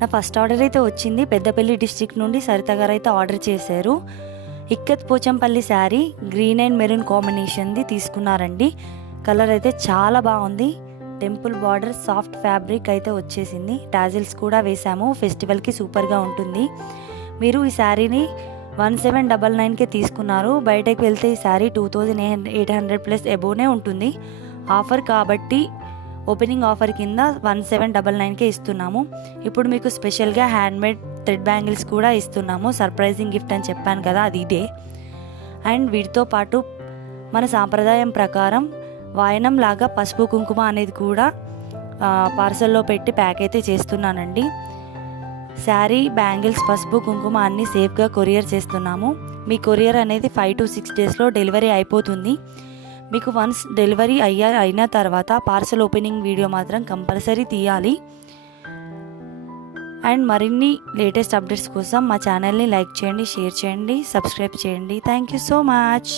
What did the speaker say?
నా first order అయితే వచ్చింది. పెద్దపల్లి డిస్ట్రిక్ట్ నుండి సరిత గారు అయితే ఆర్డర్ చేశారు. Ikat Pochampally sari green and maroon కాంబినేషన్ది తీసుకున్నారండి. కలర్ అయితే చాలా బాగుంది. టెంపుల్ బార్డర్ సాఫ్ట్ ఫ్యాబ్రిక్ అయితే వచ్చేసింది. టాజిల్స్ కూడా వేసాము. ఫెస్టివల్కి సూపర్గా ఉంటుంది. మీరు ఈ శారీని 1799కే తీసుకున్నారు. బయటకు వెళ్తే ఈ శారీ 2800 ప్లస్ ఎబోనే ఉంటుంది. ఆఫర్ కాబట్టి ఓపెనింగ్ ఆఫర్ కింద 1799కే ఇస్తున్నాము. ఇప్పుడు మీకు స్పెషల్గా హ్యాండ్మేడ్ థ్రెడ్ బ్యాంగిల్స్ కూడా ఇస్తున్నాము. సర్ప్రైజింగ్ గిఫ్ట్ అని చెప్పాను కదా, అది ఇదే. అండ్ వీటితో పాటు మన సాంప్రదాయం ప్రకారం వాయనం లాగా పసుపు కుంకుమ అనేది కూడా పార్సల్లో పెట్టి ప్యాక్ అయితే చేస్తున్నానండి. శారీ, బ్యాంగిల్స్, పసుపు కుంకుమ అన్నీ సేఫ్గా కొరియర్ చేస్తున్నాము. మీ కొరియర్ అనేది 5 to 6 డేస్లో డెలివరీ అయిపోతుంది. మీకు వన్స్ డెలివరీ అయిన తర్వాత పార్సల్ ఓపెనింగ్ వీడియో మాత్రం కంపల్సరీ తీయాలి. అండ్ మరిన్ని లేటెస్ట్ అప్డేట్స్ కోసం మా ఛానల్ని లైక్ చేయండి, షేర్ చేయండి, సబ్స్క్రైబ్ చేయండి. Thank you so much.